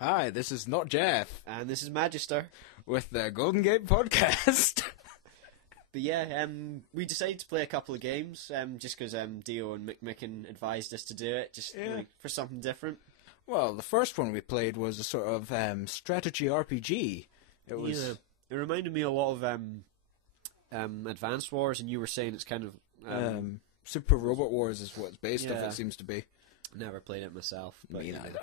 Hi, this is not Jeff And this is Magister. with the Golden Gate Podcast. But yeah, we decided to play a couple of games, just because Dio and McMicken advised us to do it, just for something different. Well, the first one we played was a sort of strategy RPG. It was It reminded me a lot of Advanced Wars, and you were saying it's kind of Super Robot Wars is what it's based off. Yeah. It seems to be. Never played it myself, but Me neither.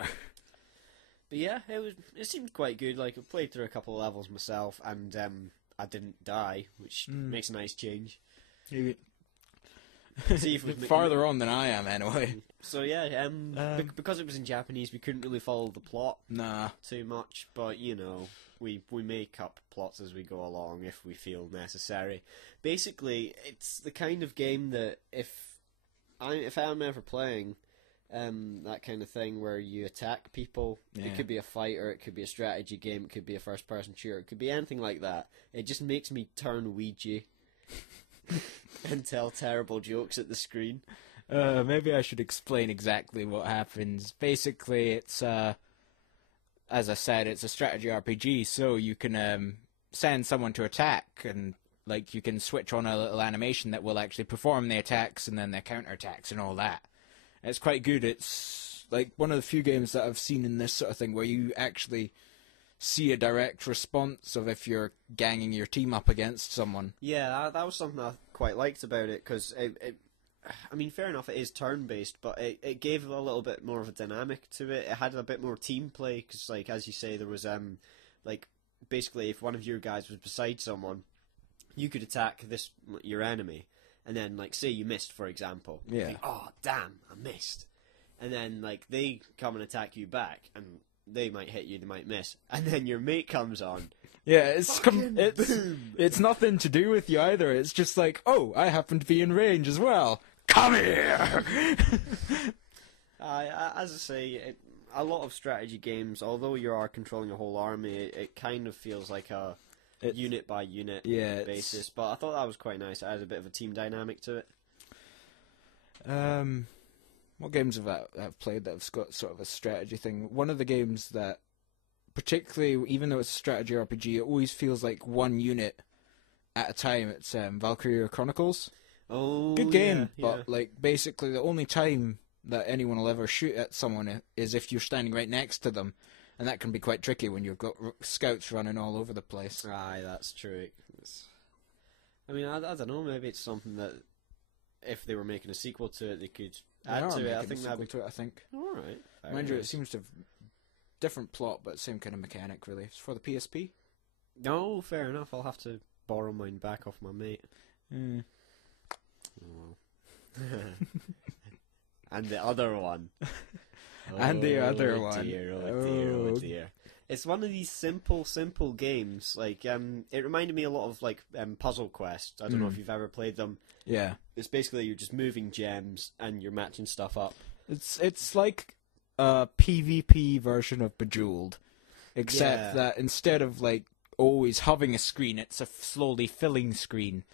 But yeah, it seemed quite good. Like I played through a couple of levels myself, and I didn't die, which makes a nice change. You're See if a it was bit farther on than I am, anyway. So yeah, because it was in Japanese, we couldn't really follow the plot Nah. too much. But you know, we make up plots as we go along if we feel necessary. Basically, it's the kind of game that if I'm ever playing that kind of thing where you attack people, Yeah. it could be a fight or it could be a strategy game, it could be a first-person shooter, it could be anything like that. It just makes me turn Ouija and tell terrible jokes at the screen. Maybe I should explain exactly what happens. Basically, it's as I said, it's a strategy RPG, so you can send someone to attack, and like you can switch on a little animation that will actually perform the attacks and then the counterattacks and all that. It's quite good. It's like one of the few games that I've seen in this sort of thing where you actually see a direct response of if you're ganging your team up against someone. Yeah, that was something I quite liked about it, because I mean, fair enough, it is turn-based, but it gave a little bit more of a dynamic to it. It had a bit more team play, because, like, as you say, there was, like, basically, if one of your guys was beside someone, you could attack your enemy, and then, like, say you missed, for example. Yeah. You think, oh, damn, I missed. And then, like, they come and attack you back, and they might hit you, they might miss. And then your mate comes on. Yeah, Boom. it's nothing to do with you either. It's just like, oh, I happen to be in range as well. Come here! As I say, a lot of strategy games, although you are controlling a whole army, it kind of feels like a unit by unit basis. But I thought that was quite nice. It had a bit of a team dynamic to it. What games have I've played that have got sort of a strategy thing? One of the games that, particularly, even though it's a strategy RPG, it always feels like one unit at a time. It's Valkyria Chronicles. Oh, Good game, yeah. but like basically the only time that anyone will ever shoot at someone is if you're standing right next to them, and that can be quite tricky when you've got scouts running all over the place. Aye, that's true. I mean, I don't know. Maybe it's something that if they were making a sequel to it, they could add to it. I think that'd be to it. I think. All right. Mind you, it seems to have different plot, but same kind of mechanic. Really, it's for the PSP. No, fair enough. I'll have to borrow mine back off my mate. Oh. And the other one. And the other one. Oh dear. It's one of these simple games. Like, it reminded me a lot of like Puzzle Quest. I don't know if you've ever played them. Yeah. It's basically you're just moving gems and you're matching stuff up. It's like a PvP version of Bejeweled, except that instead of like always having a screen, it's a slowly filling screen.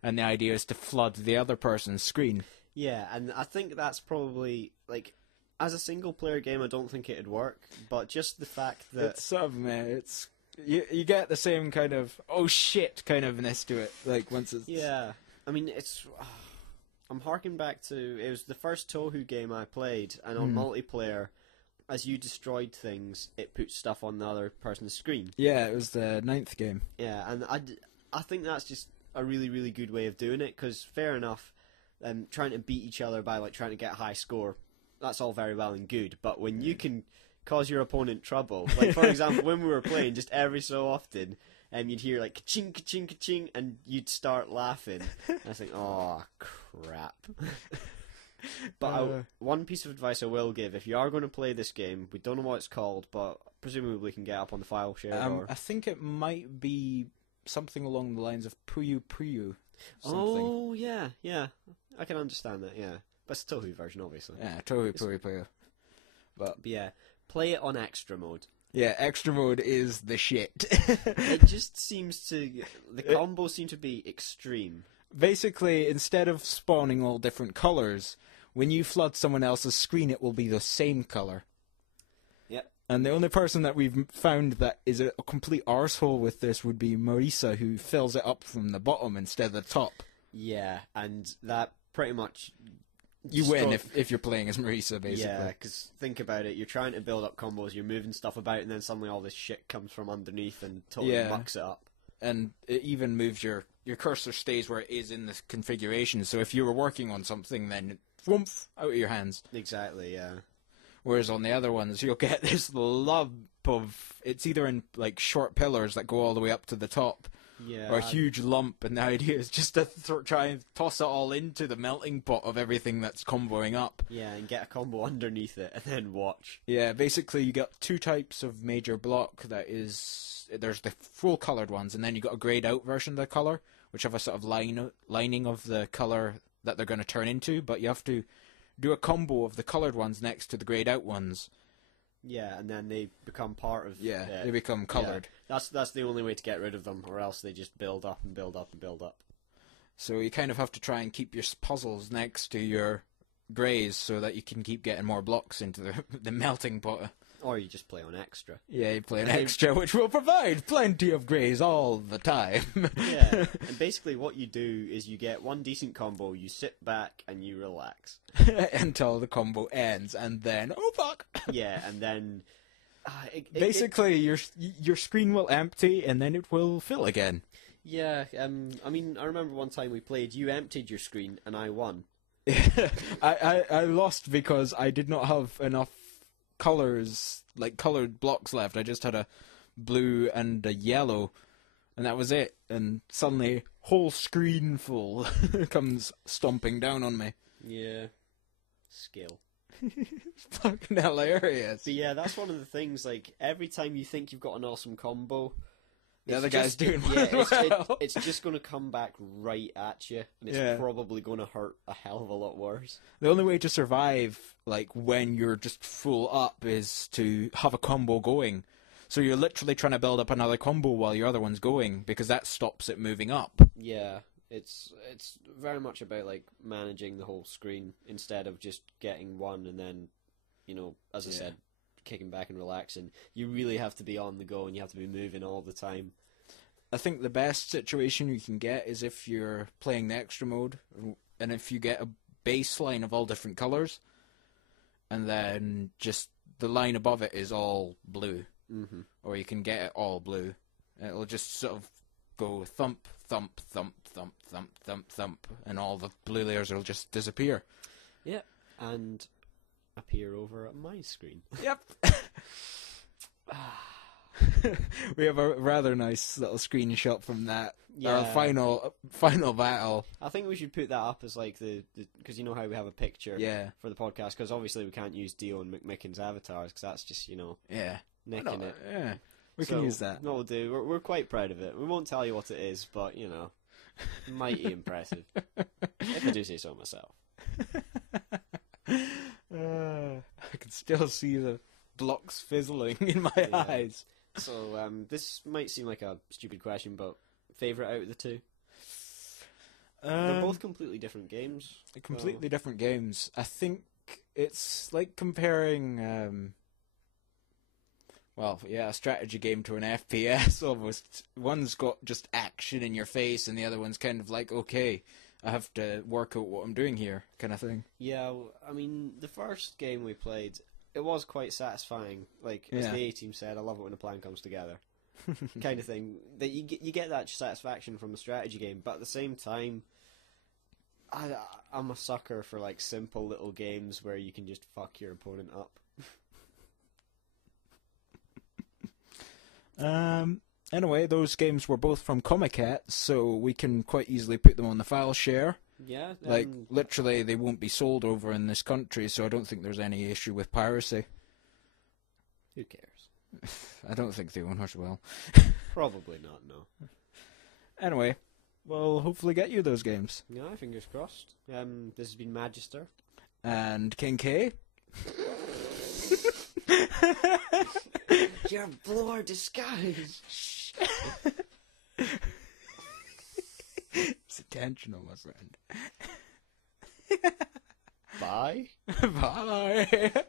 And the idea is to flood the other person's screen. Yeah, and I think that's probably, like, as a single-player game, I don't think it'd work, but just the fact that... It's sort of, it's... You get the same kind of, oh shit, kind of ness to it, like, once it's... Yeah, I mean, it's... I'm harking back to... It was the first Touhou game I played, and on multiplayer, as you destroyed things, it put stuff on the other person's screen. Yeah, it was the 9th game. Yeah, and I think that's just a really, really good way of doing it, because fair enough, trying to beat each other by like trying to get a high score, that's all very well and good, but when you can cause your opponent trouble, like for example when we were playing, just every so often you'd hear like ka-ching, ka-ching, ka-ching, and you'd start laughing. And I think, oh crap. But one piece of advice I will give: if you are going to play this game, we don't know what it's called, but presumably we can get up on the file share. I think it might be something along the lines of Puyo Puyo. Something. Oh, yeah. I can understand that, yeah. But it's a Touhou version, obviously. Yeah, Puyo Puyo. But yeah, play it on extra mode. Yeah, extra mode is the shit. It just seems to... The combos seem to be extreme. Basically, instead of spawning all different colours, when you flood someone else's screen, it will be the same colour. Yep. And the only person that we've found that is a complete arsehole with this would be Marisa, who fills it up from the bottom instead of the top. Yeah, and that pretty much... You win if you're playing as Marisa, basically. Yeah, because think about it, you're trying to build up combos, you're moving stuff about, and then suddenly all this shit comes from underneath and totally mucks it up. And it even moves your cursor stays where it is in the configuration, so if you were working on something, then whoomph, out of your hands. Exactly, yeah. Whereas on the other ones, you'll get this lump of... It's either in, like, short pillars that go all the way up to the top, or a huge lump, and the idea is just to try and toss it all into the melting pot of everything that's comboing up. Yeah, and get a combo underneath it, and then watch. Yeah, basically you got two types of major block. That is... There's the full-coloured ones, and then you got a greyed-out version of the colour, which have a sort of lining of the colour that they're going to turn into, but you have to do a combo of the coloured ones next to the greyed-out ones. Yeah, and then they become part of... Yeah, they become coloured. Yeah. That's the only way to get rid of them, or else they just build up and build up and build up. So you kind of have to try and keep your puzzles next to your greys so that you can keep getting more blocks into the melting pot. Or you just play on extra. Yeah, you play an extra, which will provide plenty of greys all the time. Yeah, and basically what you do is you get one decent combo, you sit back and you relax. Until the combo ends, and then, oh fuck! Yeah, and then... basically, your screen will empty, and then it will fill again. Yeah, I mean, I remember one time we played, you emptied your screen, and I won. I lost because I did not have enough colours, like coloured blocks left. I just had a blue and a yellow, and that was it. And suddenly, whole screen full comes stomping down on me. Yeah. Skill. Fucking hilarious. But yeah, that's one of the things, like, every time you think you've got an awesome combo, the other guy's doing it's just going to come back right at you, and it's probably going to hurt a hell of a lot worse. The only way to survive, like, when you're just full up is to have a combo going. So you're literally trying to build up another combo while your other one's going, because that stops it moving up. Yeah, it's very much about, like, managing the whole screen instead of just getting one and then, you know, as I said, kicking back and relaxing. You really have to be on the go, and you have to be moving all the time. I think the best situation you can get is if you're playing the extra mode, and if you get a baseline of all different colours, and then just the line above it is all blue. Mm-hmm. Or you can get it all blue. It'll just sort of go thump, thump, thump, thump, thump, thump, thump, and all the blue layers will just disappear. Yeah, and appear over at my screen. Yep. We have a rather nice little screenshot from that. Yeah. Our final battle. I think we should put that up as like the because you know how we have a picture for the podcast, because obviously we can't use Dio and McMicken's avatars because that's just, you know, nicking it. Yeah, we can use that. No, we'll do. We're quite proud of it. We won't tell you what it is, but you know, mighty impressive. If I do say so myself. I can still see the blocks fizzling in my eyes. So this might seem like a stupid question, but favourite out of the two? They're both completely different games. Completely different games. I think it's like comparing, a strategy game to an FPS almost. One's got just action in your face, and the other one's kind of like, okay, I have to work out what I'm doing here, kind of thing. Yeah, I mean, the first game we played, it was quite satisfying. Like, as the A-Team said, I love it when a plan comes together. Kind of thing. That you get that satisfaction from a strategy game, but at the same time, I'm a sucker for, like, simple little games where you can just fuck your opponent up. Anyway, those games were both from Comiket, so we can quite easily put them on the file share. Yeah. Like, literally, they won't be sold over in this country, so I don't think there's any issue with piracy. Who cares? I don't think the owners will. Probably not, no. Anyway, we'll hopefully get you those games. Yeah, fingers crossed. This has been Magister. And King K. You're blur disguise. It's intentional, my friend. Bye. Bye.